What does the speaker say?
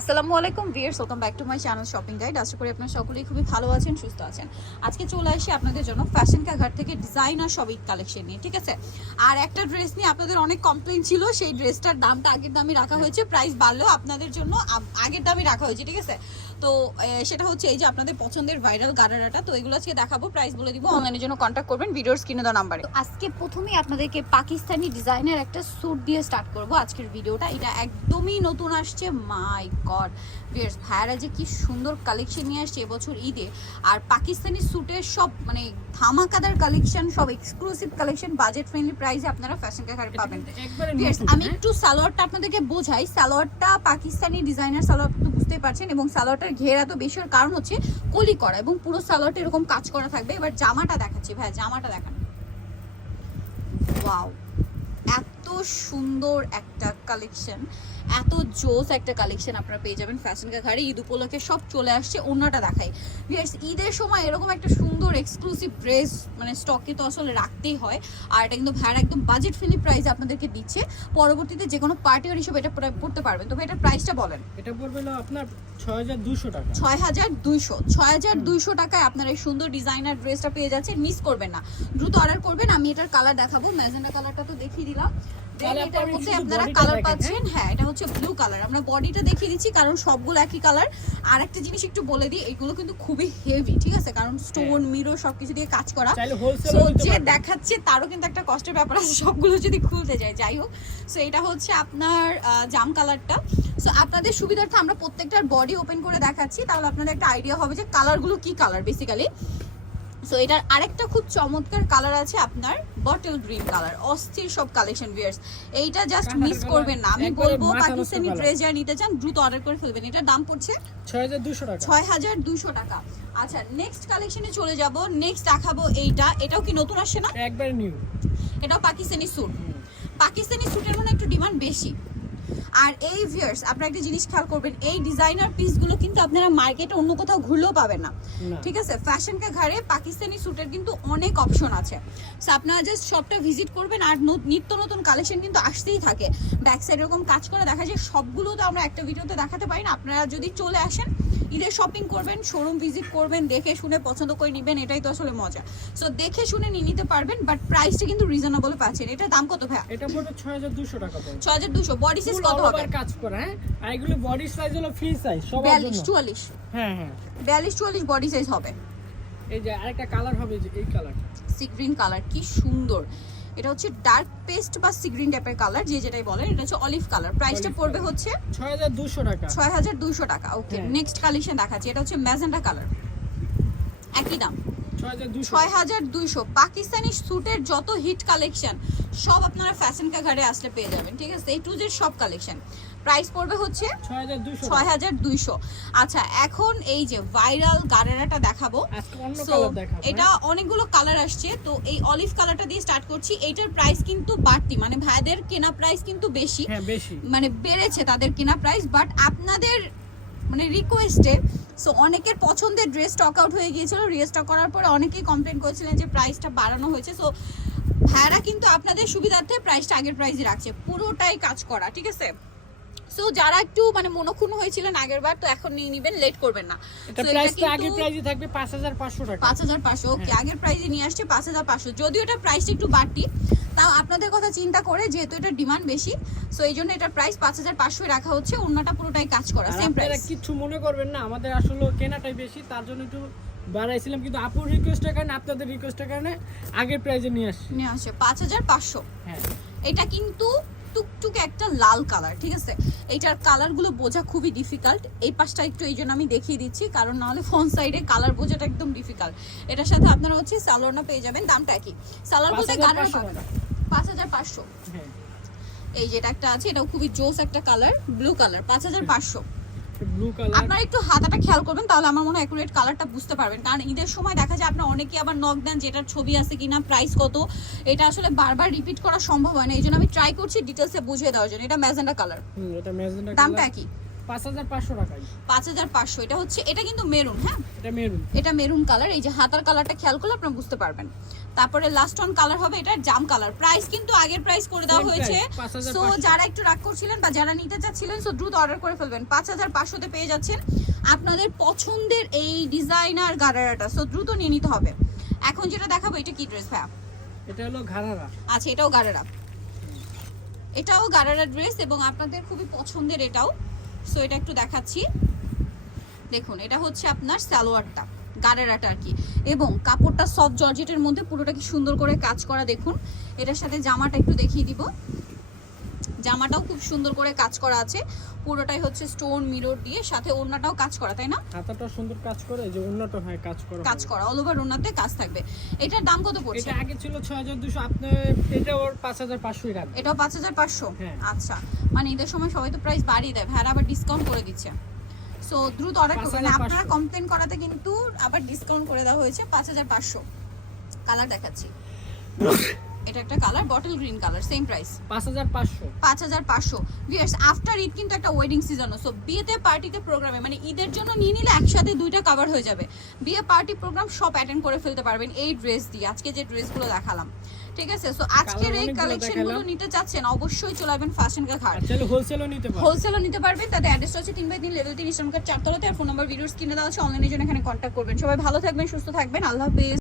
আসসালামু আলাইকুম viewers welcome back to my channel shopping guide আশা করি আপনারা সকলেই খুবই ভালো আছেন সুস্থ আছেন। আজকে চলে আসি আপনাদের জন্য ফ্যাশন কাঘাট থেকে ডিজাইনার সবই কালেকশন নিয়ে ঠিক আছে? আর একটা ড্রেস নিয়ে আপনাদের অনেক কমপ্লেন ছিল সেই ড্রেসটার দামটা আগের দামই রাখা হয়েছে প্রাইস বাড়লেও আপনাদের জন্য আগের দামই রাখা হয়েছে ঠিক আছে? তো সেটা হচ্ছে এই যে আপনাদের পছন্দের ভাইরাল গারারাটা তো এগুলো আজকে দেখাবো প্রাইস বলে দিব অনলাইনের জন্য কন্ট্যাক্ট করবেন ভিডিওর স্ক্রিনে দেওয়া নাম্বারে। আজকে প্রথমেই আপনাদেরকে পাকিস্তানি ডিজাইনের একটা স্যুট দিয়ে স্টার্ট করব আজকের ভিডিওটা। এটা একদমই নতুন আসছে মাই গড। ভিয়ার্স ভাইয়ারা যে কি সুন্দর কালেকশন নিয়ে আসছে এবছর ঈদে। আর পাকিস্তানি স্যুটের সব মানে ধামাকাদার কালেকশন সব এক্সক্লুসিভ কালেকশন বাজেট ফ্রেন্ডলি প্রাইসে আপনারা ফ্যাশন কাকারে পাবেন। আমি হ্যাঁ? একটু সালোয়ারটা আপনাদেরকে বোঝাই। সালোয়ারটা পাকিস্তানি ডিজাইনার সালোয়ার তো বুঝতেই পারছেন এবং সালোয়ারটার ঘের এত বেশি কারণ হচ্ছে কলি করা এবং পুরো সালোয়ারটা এরকম কাজ করা থাকবে। এবার জামাটা দেখাচ্ছি ভাই জামাটা দেখান। ওয়াও এত সুন্দর একটা কালেকশন এত জোস একটা কালেকশন আপনারা পেয়ে যাবেন ফ্যাশন ঘাড়ে ঈদ উপলক্ষে সব চলে আসছে অন্যটা দেখাই Viewers, ঈদের সময় এরকম একটা সুন্দর এক্সক্লুসিভ ড্রেস মানে স্টকে তো আসলে রাখতেই হয়। আর এটা কিন্তু ভাড়া একদম বাজেট ফ্রেন্ডলি প্রাইস আপনাদেরকে দিচ্ছে। পরবর্তীতে যে কোনো পার্টি হিসেবে এটা পড়তে পারবেন। তবে এটার প্রাইসটা বলেন। এটা পড়বে আপনার ছয় হাজার দুশো টাকা। ছয় হাজার দুইশো। ছয় হাজার দুইশো টাকায় আপনার এই সুন্দর ডিজাইনার ড্রেসটা পেয়ে যাচ্ছেন। মিস করবেন না। দ্রুত অর্ডার করবেন। আমি এটার কালার দেখাবো। ম্যাজেন্ডা কালারটা তো দেখিয়ে দিলাম। এটার মধ্যে আপনারা কালার পাচ্ছেন হ্যাঁ এটা হচ্ছে ব্লু কালার আমরা বডিটা দেখিয়ে দিচ্ছি কারণ সবগুলো একই কালার আর একটা জিনিস একটু বলে দিই এগুলো কিন্তু খুবই হেভি ঠিক আছে? কারণ স্টোন মিরো সবকিছু দিয়ে কাজ করা। সো যে দেখাচ্ছে তারও কিন্তু একটা কষ্টের ব্যাপার আছে সবগুলো যদি খুলতে যায় যাই হোক। সো এটা হচ্ছে আপনার জাম কালারটা সো আপনাদের সুবিধার্থে আমরা প্রত্যেকটার বডি ওপেন করে দেখাচ্ছি তাহলে আপনাদের একটা আইডিয়া হবে যে কালারগুলো কি কালার বেসিক্যালি সো এটার আরেকটা খুব চমৎকার কালার আছে আপনার বটল গ্রিন কালার অস্থির সব কালেকশন ভিয়ার্স এইটা জাস্ট মিস করবেন না। আমি বলব পাকিস্তানি। ড্রেস যারা নিতে চান দ্রুত অর্ডার করে ফেলবেন। এটার দাম পড়ছে ছয় হাজার দুশো টাকা। আচ্ছা নেক্সট কালেকশনে চলে যাব। নেক্সট দেখাবো এইটা। এটাও কি নতুন আসছে না? একবারে নিউ এটাও পাকিস্তানি স্যুট পাকিস্তানি স্যুটের মানে একটু ডিমান্ড বেশি। আর এই ভিয়ার্স আপনারা একটা জিনিস খেয়াল করবেন এই ডিজাইনার পিসগুলো কিন্তু আপনারা মার্কেটে অন্য কোথাও ঘুরলেও পাবেন না। ঠিক আছে? ফ্যাশনকে ঘাড়ে পাকিস্তানি স্যুটের কিন্তু অনেক অপশন আছে। সো আপনারা জাস্ট শপটা ভিজিট করবেন আর নিত্য নতুন কালেকশন কিন্তু আসতেই থাকে। ব্যাক সাইড এরকম কাজ করে দেখা যায় সবগুলো তো আমরা একটা ভিডিওতে দেখাতে পারি না। আপনারা যদি চলে আসেন ঈদের শপিং করবেন শোরুম ভিজিট করবেন দেখে শুনে পছন্দ করে নেবেন এটাই তো আসলে মজা। সো দেখে শুনে নিয়ে নিতে পারবেন বাট প্রাইসটা কিন্তু রিজনেবল পাচ্ছেন। এটার দাম কত ভাইয়া? এটা পড়বে হাজার দুশো টাকা পড়বে। ছ হাজার দুশো। বডি সাইজ কত হবে? কাজ করা হ্যাঁ? আর এগুলো বডি সাইজ হলো ফ্রি সাইজ সবার জন্য। চুয়াল্লিশ। হ্যাঁ হ্যাঁ। বিয়াল্লিশ চুয়াল্লিশ বডি সাইজ হবে। এই যে আরেকটা কালার হবে যে এই কালার সি গ্রিন কালার কি সুন্দর। এটা হচ্ছে ডার্ক পেস্ট বা সিগ্রিন টাইপের কালার যে যেটাই বলেন এটা হচ্ছে অলিভ কালার প্রাইসটা পড়বে হচ্ছে ছয় হাজার দুশো টাকা। ছয় হাজার দুইশো টাকা ওকে। নেক্সট কালেকশন দেখাচ্ছি এটা হচ্ছে ম্যাজেন্টা কালার একই দাম। ছয় হাজার দুইশো পাকিস্তানি স্যুটের যত হিট কালেকশন সব আপনারা ফ্যাশন কা ঘাটে আসলে পেয়ে যাবেন ঠিক আছে? এই টু জেড সব কালেকশন প্রাইস পড়বে হচ্ছে ছয় হাজার দুইশো আচ্ছা এখন এই যে ভাইরাল গারেরাটা দেখাবো। হ্যাঁ? এটা অনেকগুলো কালার আসছে। তো এই অলিভ কালারটা দিয়ে স্টার্ট করছি। এইটার প্রাইস কিন্তু বাড়তি। মানে ভাইদের কেনা প্রাইস কিন্তু বেশি। হ্যাঁ বেশি। মানে বেড়েছে তাদের কেনা প্রাইস বাট আপনাদের মানে রিকোয়েস্টে সো অনেকের পছন্দের ড্রেস স্টক আউট হয়ে গিয়েছিল। রিস্টক করার পরে অনেকেই কমপ্লেন করেছিলেন যে প্রাইসটা বাড়ানো হয়েছে। সো ভাইয়ারা কিন্তু আপনাদের সুবিধার্থে প্রাইসটা আগের প্রাইসই রাখছে। পুরোটাই কাজ করা, ঠিক আছে? সো যারা একটু মানে মনক্ষুণ্ণ হয়েছিলেন আগের বার তো এখন নিয়ে নিবেন লেট করবেন না। এটা আগের প্রাইসে থাকবে পাঁচ হাজার পাঁচশো টাকা। পাঁচ হাজার পাঁচশো ওকে হ্যাঁ। আগের প্রাইসে নিয়ে আসছে পাঁচ হাজার পাঁচশো। যদিও এটা প্রাইসটা একটু বাড়তি তাও আপনাদের কথা চিন্তা করে যেহেতু এটা ডিমান্ড বেশি সো এই জন্য এটার প্রাইস পাঁচ হাজার পাঁচশো রাখা হচ্ছে অন্যটা পুরোটাই কাজ করা সেম প্রাইস কিছু মনে করবেন না আমাদের আসলে কেনাটাই বেশি তার জন্য একটু বাড়াইছিলাম কিন্তু আপুর রিকোয়েস্টের কারণে আপনাদের রিকোয়েস্টের কারণে আগের প্রাইজে নিয়ে আসছি। নিয়ে আসছে পাঁচ হাজার পাঁচশো। হ্যাঁ। এটা কিন্তু টুকটুক একটা লাল কালার ঠিক আছে? এইটার কালারগুলো বোঝা খুবই ডিফিকাল্ট এই পাশটা একটু এই জন্য আমি দেখিয়ে দিচ্ছি কারণ নাহলে ফোন সাইডে কালার বোঝাটা একদম ডিফিকাল্ট এটার সাথে আপনারা হচ্ছে সালোয়ারটা পেয়ে যাবেন দামটা কি সালোয়ার বলতে 5,500 গানের। পাঁচ হাজার পাঁচশো। হ্যাঁ। এই যেটা একটা আছে এটাও খুবই জোস একটা কালার ব্লু কালার পাঁচ হাজার পাঁচশো। ব্লু কালার আপনারা একটু হাতাটা খেয়াল করবেন তাহলে আমার মনে হয় অ্যাকুরেট কালারটা বুঝতে পারবেন। কারণ ঈদের সময় দেখা যায় আপনার অনেকে আবার নক দেন যেটার ছবি আছে কিনা প্রাইস কত এটা আসলে বারবার রিপিট করা সম্ভব হয় না। এই জন্য আমি ট্রাই করছি ডিটেলসে বুঝিয়ে দেওয়ার জন্য। এটা ম্যাজেন্ডা কালার হুম এটা ম্যাজেন্টা দামটা কি? পাঁচ হাজার পাঁচশো টাকায়। পাঁচ হাজার পাঁচশো এটা হচ্ছে এটা কিন্তু মেরুন হ্যাঁ? এটা মেরুন। এটা মেরুন কালার এই যে হাতার কালারটা খেয়াল করলে আপনারা বুঝতে পারবেন। তারপরে লাস্ট অন কালার হবে এটা জাম কালার প্রাইস কিন্তু আগের প্রাইস করে দেওয়া হয়েছে। 5,500 সো যারা একটু রাগ করছিলেন বা যারা নিতে চাচ্ছিলেন সো দ্রুত অর্ডার করে ফেলবেন। পেয়ে যাচ্ছেন আপনাদের পছন্দের এই ডিজাইনার গারারাটা সো দ্রুত নিয়ে নিতে হবে। এখন যেটা দেখাবো এটা কি ড্রেস ভাইয়া? এটা হলো আচ্ছা এটাও গারারা এটাও গারারা ড্রেস এবং আপনাদের খুবই পছন্দের এটাও। সো এটা একটু দেখাচ্ছি। দেখুন, এটা হচ্ছে আপনার সালোয়ারটা গাড়েরাটা আর কি। এবং কাপড়টা সফট জর্জেটের মধ্যে পুরোটা কি সুন্দর করে কাজ করা দেখুন। এটার সাথে জামাটা একটু দেখিয়ে দিব। জামাটাও খুব সুন্দর করে কাজ করা আছে। পুরোটাই হচ্ছে স্টোন মিরর দিয়ে সাথে ওড়নাটাও কাজ করা তাই না? হাতাটা সুন্দর কাজ করে যে উন্নত হয় কাজ করা কাজ করা অল ওভার ওড়নাতে কাজ থাকবে। এটার দাম কত পড়ছে? এটা আগে ছিল ছয় হাজার দুশো আপনি এটা ওর পাঁচ হাজার পাঁচশোই রাখবেন এটাও পাঁচ হাজার পাঁচশো? হ্যাঁ। আচ্ছা মানে ঈদের সময় সবাই তো প্রাইস বাড়িয়ে দেয় ভাইরা আবার ডিসকাউন্ট করে দিচ্ছে। সো দ্রুত অর্ডার করবেন। 5,500 আপনারা কমপ্লেন করাতে কিন্তু আবার ডিসকাউন্ট করে দেওয়া হয়েছে পাঁচ হাজার পাঁচশো। কালার দেখাচ্ছি। এটা একটা colour bottle green colour same price পাঁচ হাজার পাঁচশো। পাঁচ হাজার পাঁচশো। ভিয়ার্স আফটার ঈদ কিন্তু একটা ওয়েডিং সিজনও সো বিয়েতে পার্টিতে প্রোগ্রামে মানে ঈদের জন্য নিয়ে নিলে একসাথে দুইটা কভার হয়ে যাবে। বিয়ে পার্টি প্রোগ্রাম সব অ্যাটেন্ড করে ফেলতে পারবেন এই ড্রেস দিয়ে। আজকে যে ড্রেসগুলো দেখালাম ঠিক আছে? সো আজকের এই কালেকশনগুলো নিতে চাচ্ছেন অবশ্যই চলে আসবেন ফ্যাশন কা ঘাট হোলসেলও নিতে পারেন হোলসেলও নিতে পারবেন তাদের অ্যাড্রেস হচ্ছে তিন বাই তিন লেভেল তিন ইসলামকার চারতলাতে আর ফোন নাম্বার ভিডিওস কিনে দেওয়া হচ্ছে অনলাইনের জন্য এখানে কন্ট্যাক্ট করবেন। সবাই ভালো থাকবেন সুস্থ থাকবেন আল্লাহ হাফেজ।